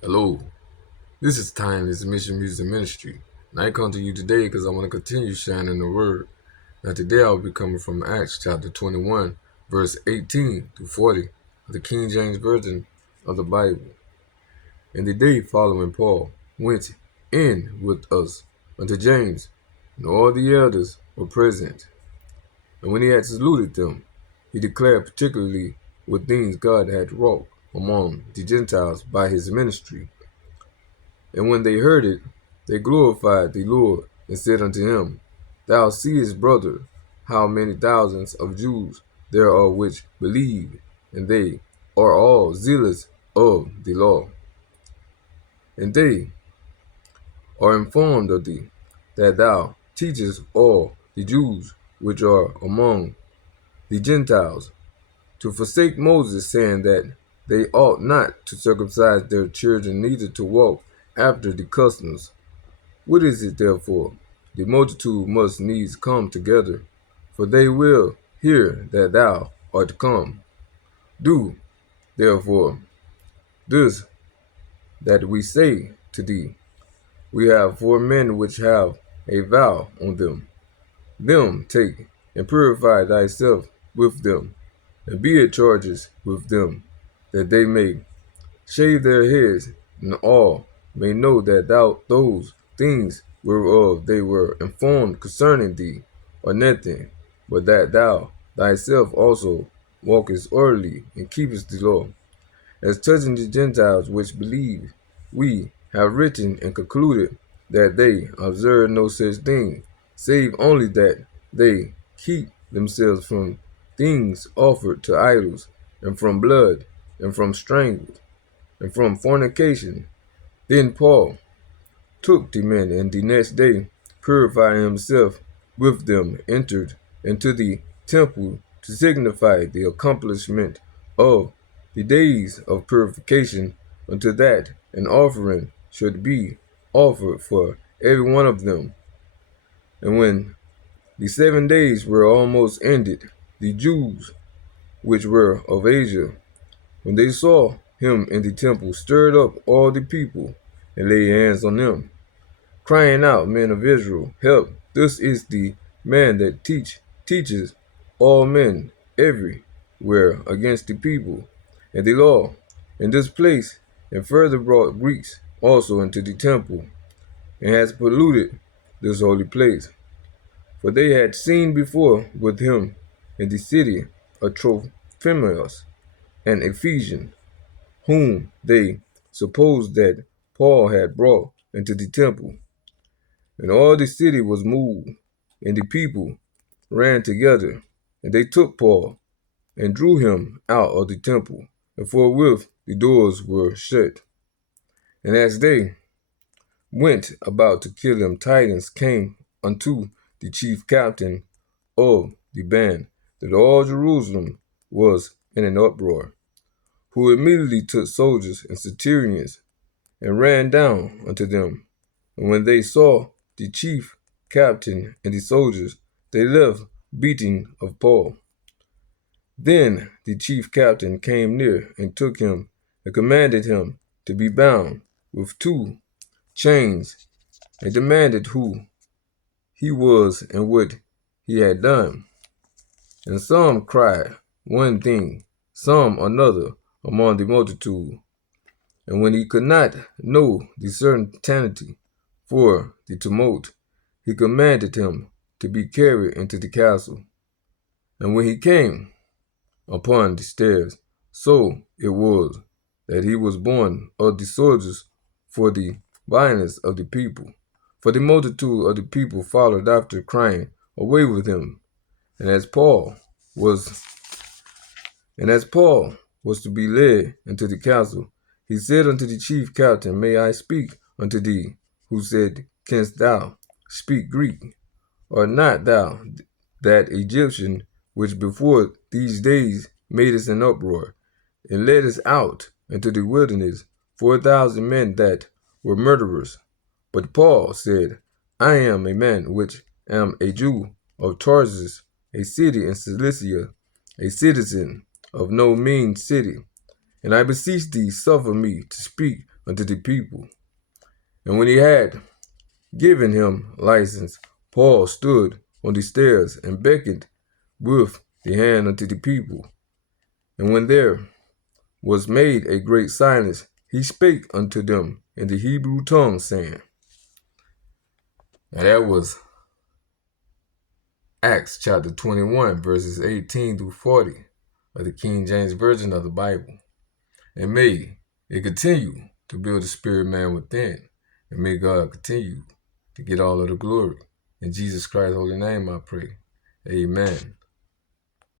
Hello, this is Timeless Mission Music Ministry, and I come to you today because I want to continue shining the word. Now today I'll be coming from Acts chapter 21, verse 18 to 40 of the King James Version of the Bible. And the day following Paul went in with us unto James, and all the elders were present. And when he had saluted them, he declared particularly what things God had wrought among the Gentiles by his ministry. And when they heard it, they glorified the Lord, and said unto him, Thou seest, brother, how many thousands of Jews there are which believe, and they are all zealous of the law. And they are informed of thee, that thou teachest all the Jews which are among the Gentiles to forsake Moses, saying that they ought not to circumcise their children, neither to walk after the customs. What is it therefore? The multitude must needs come together, for they will hear that thou art come. Do, therefore, this that we say to thee. We have 4 men which have a vow on them. Them take, and purify thyself with them, and be at charges with them, that they may shave their heads, and all may know that those things whereof they were informed concerning thee are nothing, but that thou thyself also walkest orderly and keepest the law. As touching the Gentiles which believe, we have written and concluded that they observe no such thing, save only that they keep themselves from things offered to idols, and from blood, and from strangling, and from fornication. Then Paul took the men, and the next day, purifying himself with them, entered into the temple to signify the accomplishment of the days of purification, unto that an offering should be offered for every one of them. And when the 7 days were almost ended, the Jews which were of Asia, when they saw him in the temple, stirred up all the people, and laid hands on them, crying out, Men of Israel, help! This is the man that teaches all men everywhere against the people and the law in this place, and further brought Greeks also into the temple, and has polluted this holy place. For they had seen before with him in the city a Trophimus, an Ephesian, whom they supposed that Paul had brought into the temple. And all the city was moved, and the people ran together, and they took Paul, and drew him out of the temple, and forthwith the doors were shut. And as they went about to kill him, tidings came unto the chief captain of the band that all Jerusalem was in an uproar, who immediately took soldiers and centurions, and ran down unto them. And when they saw the chief captain and the soldiers, they left beating of Paul. Then the chief captain came near and took him, and commanded him to be bound with 2 chains, and demanded who he was and what he had done. And some cried one thing, some another among the multitude. And when he could not know the certainty for the tumult, he commanded him to be carried into the castle. And when he came upon the stairs, so it was that he was borne of the soldiers for the violence of the people. For the multitude of the people followed after, crying, Away with him! And as Paul was to be led into the castle, he said unto the chief captain, May I speak unto thee? Who said, Canst thou speak Greek? Art not thou that Egyptian which before these days made us an uproar, and led us out into the wilderness 4,000 men that were murderers? But Paul said, I am a man which am a Jew of Tarsus, a city in Cilicia, a citizen of no mean city. And I beseech thee, suffer me to speak unto the people. And when he had given him license, Paul stood on the stairs and beckoned with the hand unto the people. And when there was made a great silence, he spake unto them in the Hebrew tongue, saying, now that was Acts chapter 21, verses 18 through 40 of the King James Version of the Bible. And may it continue to build the spirit man within. And may God continue to get all of the glory. In Jesus Christ's holy name I pray. Amen.